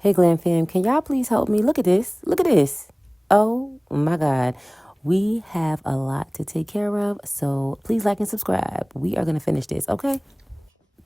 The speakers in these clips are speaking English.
Hey Glam fam, can y'all please help me? Look at this. Look at this. Oh my God. We have a lot to take care of, so please like and subscribe. We are going to finish this, okay?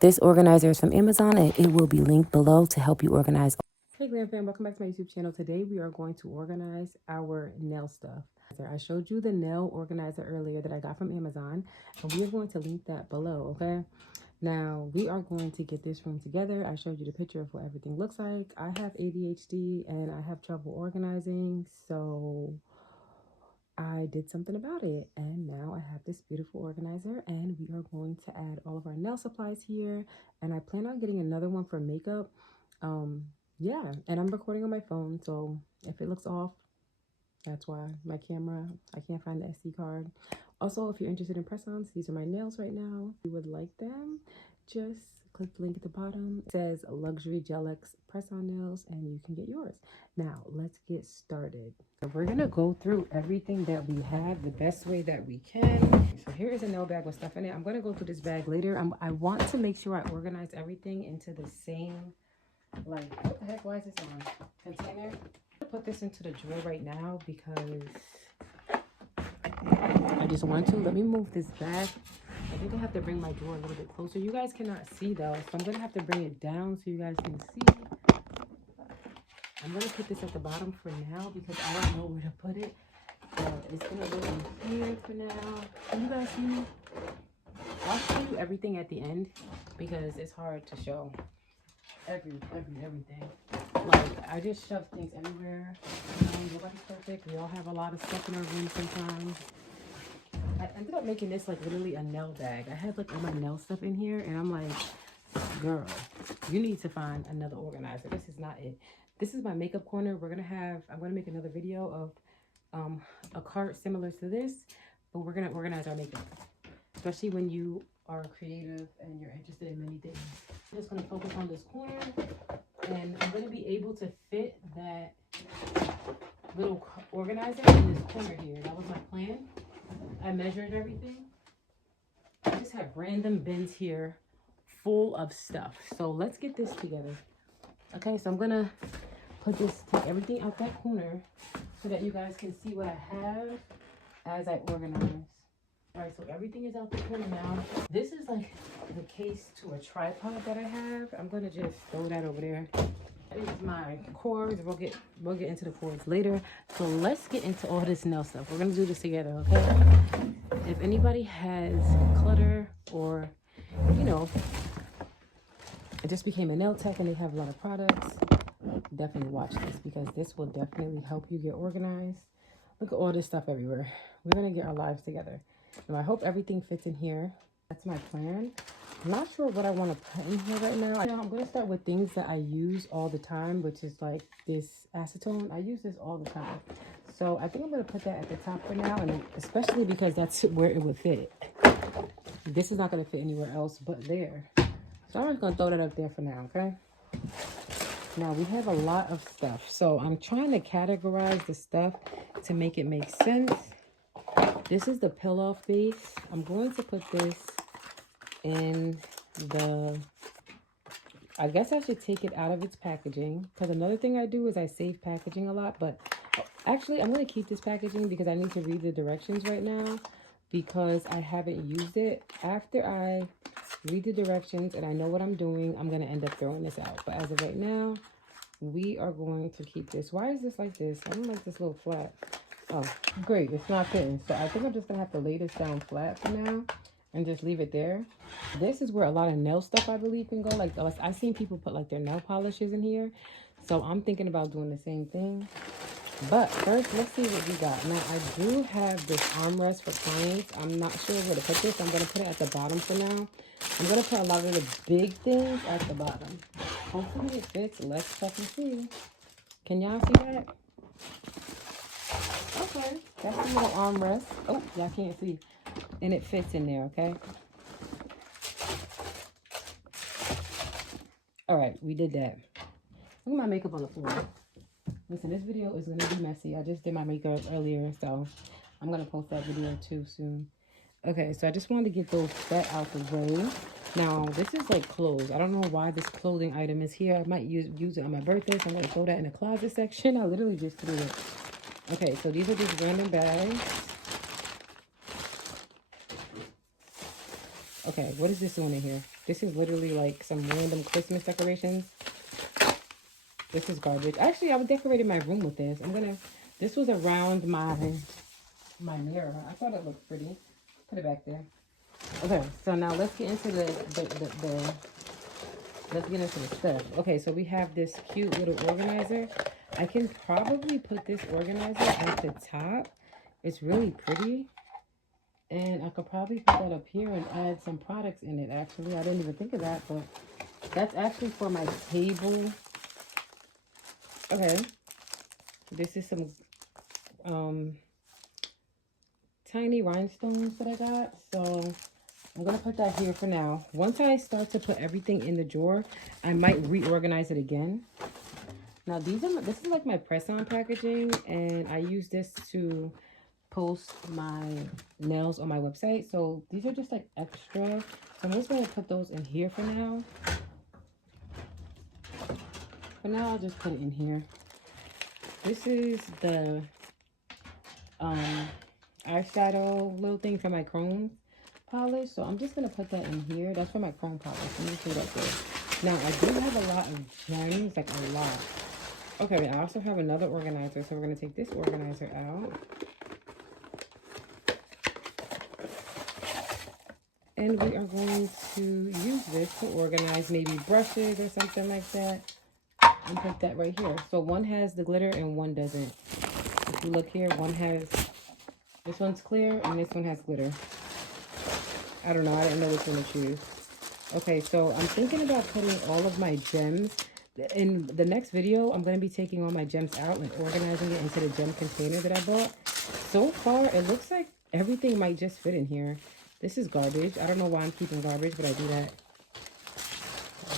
This organizer is from Amazon and it will be linked below to help you organize. Hey Glam fam, welcome back to my YouTube channel. Today we are going to organize our nail stuff. I showed you the nail organizer earlier that I got from Amazon, and we are going to link that below, okay? Now, we are going to get this room together. I showed you the picture of what everything looks like. I have ADHD and I have trouble organizing, so I did something about it. And now I have this beautiful organizer, and we are going to add all of our nail supplies here. And I plan on getting another one for makeup. Yeah, and I'm recording on my phone, so if it looks off, that's why. My camera, I can't find the SD card. Also, if you're interested in press-ons, these are my nails right now. If you would like them, just click the link at the bottom. It says Luxury Gel-X press-on nails, and you can get yours. Now, let's get started. We're going to go through everything that we have the best way that we can. So here is a nail bag with stuff in it. I'm going to go through this bag later. I want to make sure I organize everything into the same, like, what the heck, why is this on? Container? Put this into the drawer right now because I just want to. Let me move this back. I think I have to bring my drawer a little bit closer. You guys cannot see though, so I'm gonna have to bring it down so you guys can see. I'm gonna put this at the bottom for now because I don't know where to put it. It's gonna go in here for now. Can you guys see me? I'll show you everything at the end because it's hard to show everything. Like, I just shove things everywhere. Nobody's perfect. We all have a lot of stuff in our room sometimes. I ended up making this like literally a nail bag. I had like all my nail stuff in here, and I'm like, girl, you need to find another organizer. This is not it. This is my makeup corner. I'm gonna make another video of a cart similar to this, but we're gonna organize our makeup, especially when you are creative and you're interested in many things. I'm just gonna focus on this corner, and I'm gonna be able to fit that little organizer in this corner here. That was my plan. I measured everything. I just have random bins here full of stuff. So let's get this together. Okay, so I'm gonna take everything out that corner so that you guys can see what I have as I organize. All right, so everything is out the corner now. This is like the case to a tripod that I have. I'm gonna just throw that over there. That is my cords. We'll get into the cords later. So let's get into all this nail stuff. We're gonna do this together, okay? If anybody has clutter, or it just became a nail tech and they have a lot of products, definitely watch this because this will definitely help you get organized. Look at all this stuff everywhere. We're gonna get our lives together. Now, I hope everything fits in here. That's my plan. I'm not sure what I want to put in here right now. I'm going to start with things that I use all the time, which is like this acetone. I use this all the time. So I think I'm going to put that at the top for now, and especially because that's where it would fit. This is not going to fit anywhere else but there. So I'm just going to throw that up there for now, okay? Now, we have a lot of stuff. So I'm trying to categorize the stuff to make it make sense. This is the peel-off base. I'm going to put this in I guess I should take it out of its packaging, because another thing I do is I save packaging a lot. But actually, I'm going to keep this packaging because I need to read the directions right now because I haven't used it. After I read the directions and I know what I'm doing, I'm going to end up throwing this out. But as of right now, we are going to keep this. Why is this like this? I don't like this little flat. Oh, great. It's not fitting. So I think I'm just going to have to lay this down flat for now and just leave it there. This is where a lot of nail stuff, I believe, can go. Like, I've seen people put like their nail polishes in here. So I'm thinking about doing the same thing. But first, let's see what we got. Now, I do have this armrest for clients. I'm not sure where to put this. I'm going to put it at the bottom for now. I'm going to put a lot of the big things at the bottom. Hopefully it fits. Let's check and see. Can y'all see that? Okay. That's a little armrest. Oh, y'all can't see. And it fits in there, okay? All right, we did that. Look at my makeup on the floor. Listen, this video is going to be messy. I just did my makeup earlier, so I'm going to post that video too soon. Okay, so I just wanted to get those set out the way. Now, this is like clothes. I don't know why this clothing item is here. I might use it on my birthday, so I'm going to throw that in the closet section. I literally just threw it. Okay, so these are just random bags. Okay, what is this one in here? This is literally like some random Christmas decorations. This is garbage. Actually, I was decorating my room with this. This was around my mirror. I thought it looked pretty. Put it back there. Okay, so now let's get into let's get into the stuff. Okay, so we have this cute little organizer. I can probably put this organizer at the top. It's really pretty. And I could probably put that up here and add some products in it, actually. I didn't even think of that, but that's actually for my table. Okay. This is some tiny rhinestones that I got. So I'm going to put that here for now. Once I start to put everything in the drawer, I might reorganize it again. Now, this is like my press-on packaging, and I use this to post my nails on my website. So these are just like extra. So I'm just going to put those in here for now. For now, I'll just put it in here. This is the eyeshadow little thing for my chrome polish. So I'm just going to put that in here. That's for my chrome polish. Let me put it up there. Now, I do have a lot of gems, like a lot. Okay, I also have another organizer. So we're going to take this organizer out. And we are going to use this to organize maybe brushes or something like that. And put that right here. So one has the glitter and one doesn't. If you look here, this one's clear and this one has glitter. I don't know. I didn't know which one to choose. Okay, so I'm thinking about putting all of my gems. In the next video, I'm going to be taking all my gems out and organizing it into the gem container that I bought. So far, it looks like everything might just fit in here. This is garbage. I don't know why I'm keeping garbage, but I do that.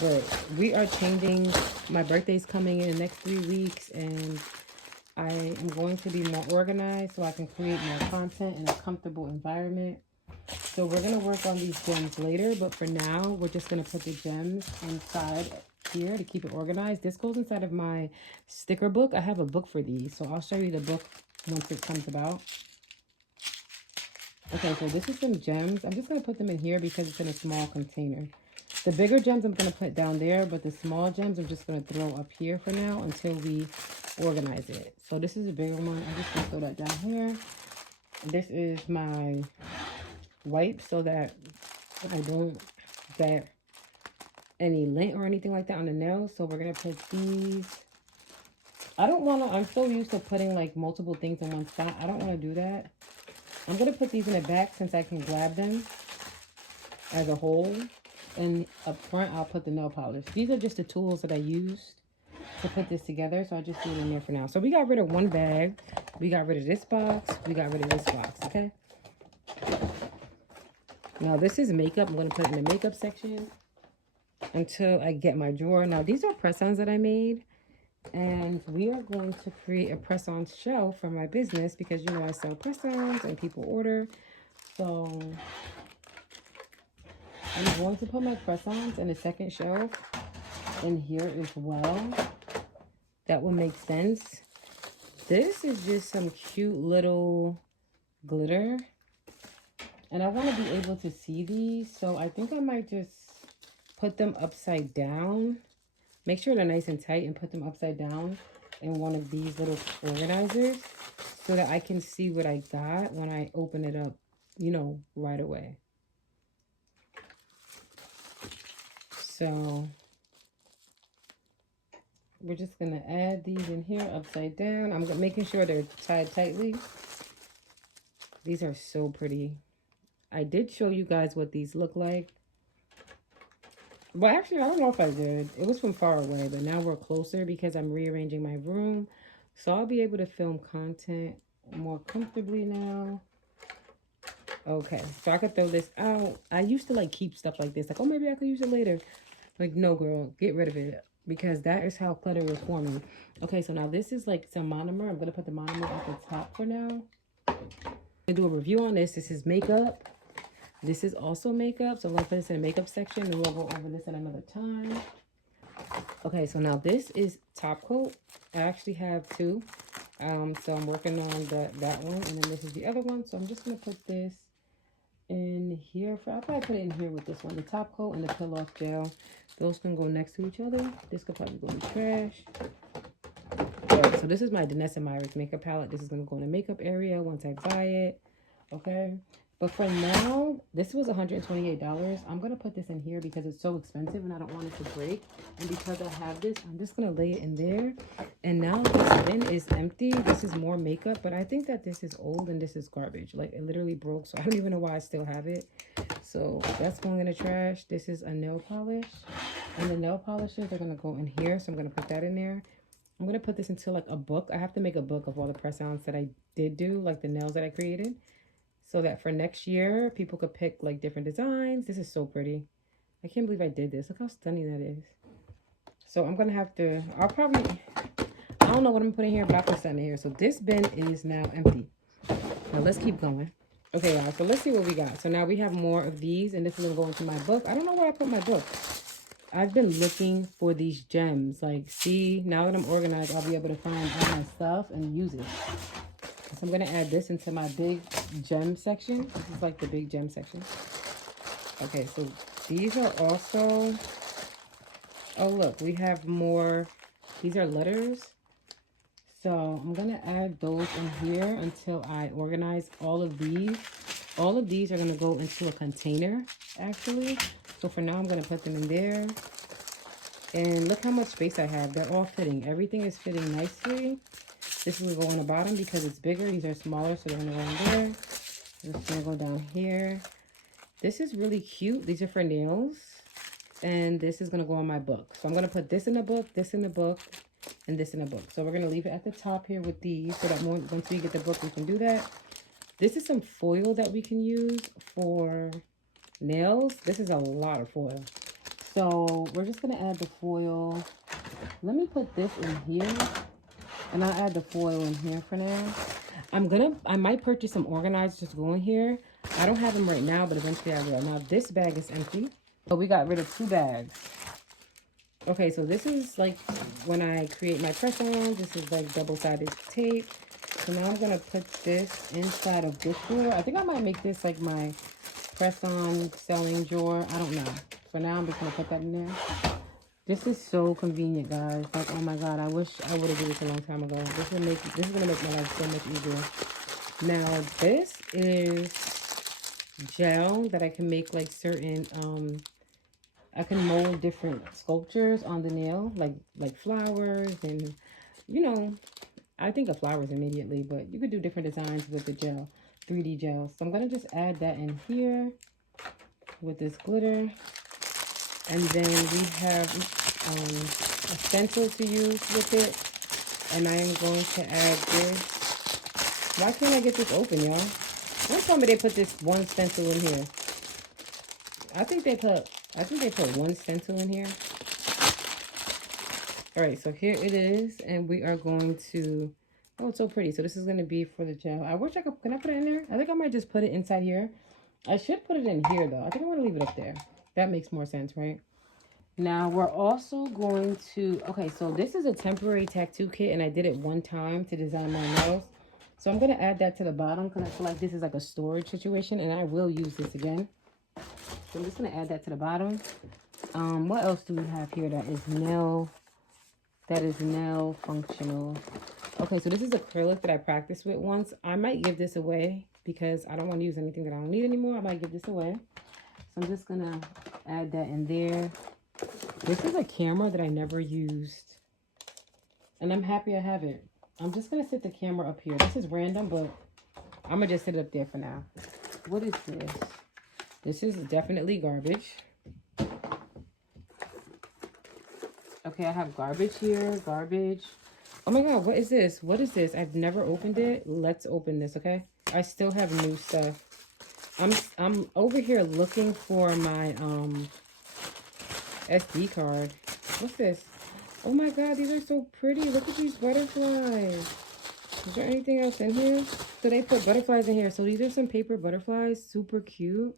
But we are changing. My birthday's coming in the next 3 weeks, and I am going to be more organized so I can create more content in a comfortable environment. So we're going to work on these gems later, but for now, we're just going to put the gems inside here to keep it organized. This goes inside of my sticker book. I have a book for these, so I'll show you the book once it comes about. Okay, so this is some gems. I'm just going to put them in here because it's in a small container. The bigger gems I'm going to put down there, but the small gems I'm just going to throw up here for now until we organize it. So this is a bigger one. I'm just going to throw that down here. This is my wipe so that I don't get any lint or anything like that on the nails. So we're going to put these. I'm so used to putting like multiple things in one spot. I don't want to do that. I'm going to put these in the back since I can grab them as a whole. And up front, I'll put the nail polish. These are just the tools that I used to put this together. So I just do it in there for now. So we got rid of one bag. We got rid of this box. We got rid of this box, okay? Now, this is makeup. I'm going to put it in the makeup section until I get my drawer. Now, these are press-ons that I made. And we are going to create a press-on shelf for my business because, you know, I sell press-ons and people order. So I'm going to put my press-ons in the second shelf in here as well. That will make sense. This is just some cute little glitter. And I want to be able to see these. So I think I might just put them upside down. Make sure they're nice and tight and put them upside down in one of these little organizers so that I can see what I got when I open it up, you know, right away. So we're just going to add these in here upside down. I'm making sure they're tied tightly. These are so pretty. I did show you guys what these look like. Well, actually, I don't know if I did. It was from far away, but now we're closer because I'm rearranging my room. So I'll be able to film content more comfortably now. Okay, so I could throw this out. I used to like keep stuff like this. Like, oh, maybe I could use it later. Like, no, girl, get rid of it. Because that is how clutter is forming. Okay, so now this is like some monomer. I'm going to put the monomer at the top for now. I'm going to do a review on this. This is makeup. This is also makeup, so I'm gonna put this in the makeup section and we'll go over this at another time. Okay, so now this is top coat. I actually have two. So I'm working on that one, and then this is the other one. So I'm just gonna put this in here. I'll probably put it in here with this one, the top coat and the peel off gel. Those can go next to each other. This could probably go in the trash. Alright, so this is my Danessa Myers makeup palette. This is gonna go in the makeup area once I buy it. Okay. But for now, this was $128. I'm going to put this in here because it's so expensive and I don't want it to break. And because I have this, I'm just going to lay it in there. And now this bin is empty. This is more makeup, but I think that this is old and this is garbage. Like, it literally broke, so I don't even know why I still have it. So that's going in the trash. This is a nail polish. And the nail polishes are going to go in here, so I'm going to put that in there. I'm going to put this into, like, a book. I have to make a book of all the press-ons that I did do, like the nails that I created. So that for next year, people could pick like different designs. This is so pretty. I can't believe I did this. Look how stunning that is. So I'm going to have to, I don't know what I'm putting here, but I'll put something here. So this bin is now empty. Now let's keep going. Okay, y'all. So let's see what we got. So now we have more of these, and this is going to go into my book. I don't know where I put my book. I've been looking for these gems. Like, see, now that I'm organized, I'll be able to find all my stuff and use it. So I'm going to add this into my big gem section. This is like the big gem section. Okay, so these are also, oh look, we have more, these are letters. So I'm going to add those in here until I organize all of these. All of these are going to go into a container, actually. So for now, I'm going to put them in there. And look how much space I have. They're all fitting. Everything is fitting nicely. This will go on the bottom because it's bigger. These are smaller, so they're going to go in there. This is going to go down here. This is really cute. These are for nails. And this is going to go on my book. So I'm going to put this in the book, this in the book, and this in the book. So we're going to leave it at the top here with these so that once we get the book, we can do that. This is some foil that we can use for nails. This is a lot of foil. So we're just going to add the foil. Let me put this in here. And I'll add the foil in here for now. I might purchase some organizers to go in here. I don't have them right now, but eventually I will. Now this bag is empty. So we got rid of 2 bags. Okay, so this is like when I create my press-ons. This is like double-sided tape. So now I'm going to put this inside of this drawer. I think I might make this like my press-on selling drawer. I don't know. For now, I'm just going to put that in there. This is so convenient, guys. Like, oh my god, I wish I would have did this a long time ago. This is gonna make my life so much easier. Now, this is gel that I can make like certain I can mold different sculptures on the nail, like flowers, and you know, I think of flowers immediately, but you could do different designs with the gel, 3D gel. So I'm gonna just add that in here with this glitter. And then we have a stencil to use with it. And I am going to add this. Why can't I get this open, y'all? One time they put this one stencil in here. I think they put one stencil in here. All right, so here it is. And we are going to, oh, it's so pretty. So this is going to be for the gel. I wish I could, can I put it in there? I think I might just put it inside here. I should put it in here, though. I think I'm going to leave it up there. That makes more sense, right? Now, we're also going to... Okay, so this is a temporary tattoo kit, and I did it one time to design my nails. So I'm going to add that to the bottom because I feel like this is like a storage situation, and I will use this again. So I'm just going to add that to the bottom. What else do we have here that is nail functional? Okay, so this is acrylic that I practiced with once. I might give this away because I don't want to use anything that I don't need anymore. I might give this away. So I'm just going to add that in there. This is a camera that I never used. And I'm happy I have it. I'm just going to sit the camera up here. This is random, but I'm going to just sit it up there for now. What is this? This is definitely garbage. Okay, I have garbage here. Garbage. Oh my god, what is this? What is this? I've never opened it. Let's open this, okay? I still have new stuff. I'm over here looking for my SD card. What's this? Oh my god, these are so pretty. Look at these butterflies. Is there anything else in here? So they put butterflies in here. So these are some paper butterflies. Super cute.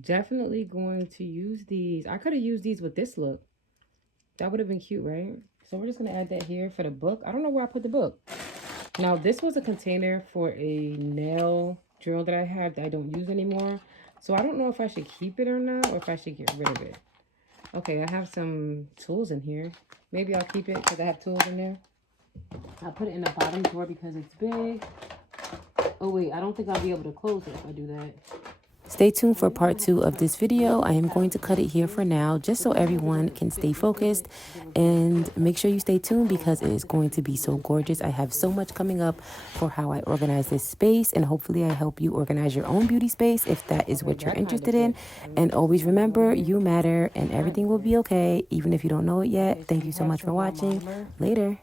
Definitely going to use these. I could have used these with this look. That would have been cute, right? So we're just going to add that here for the book. I don't know where I put the book. Now, this was a container for a nail drill that I had that I don't use anymore. So I don't know if I should keep it or not, or if I should get rid of it. Okay, I have some tools in here. Maybe I'll keep it because I have tools in there. I'll put it in the bottom drawer because it's big. Oh, wait, I don't think I'll be able to close it if I do that. Stay tuned for part 2 of this video. I am going to cut it here for now just so everyone can stay focused, and make sure you stay tuned because it is going to be so gorgeous. I have so much coming up for how I organize this space, and hopefully I help you organize your own beauty space if that is what you're interested in. And always remember, you matter and everything will be okay even if you don't know it yet. Thank you so much for watching. Later.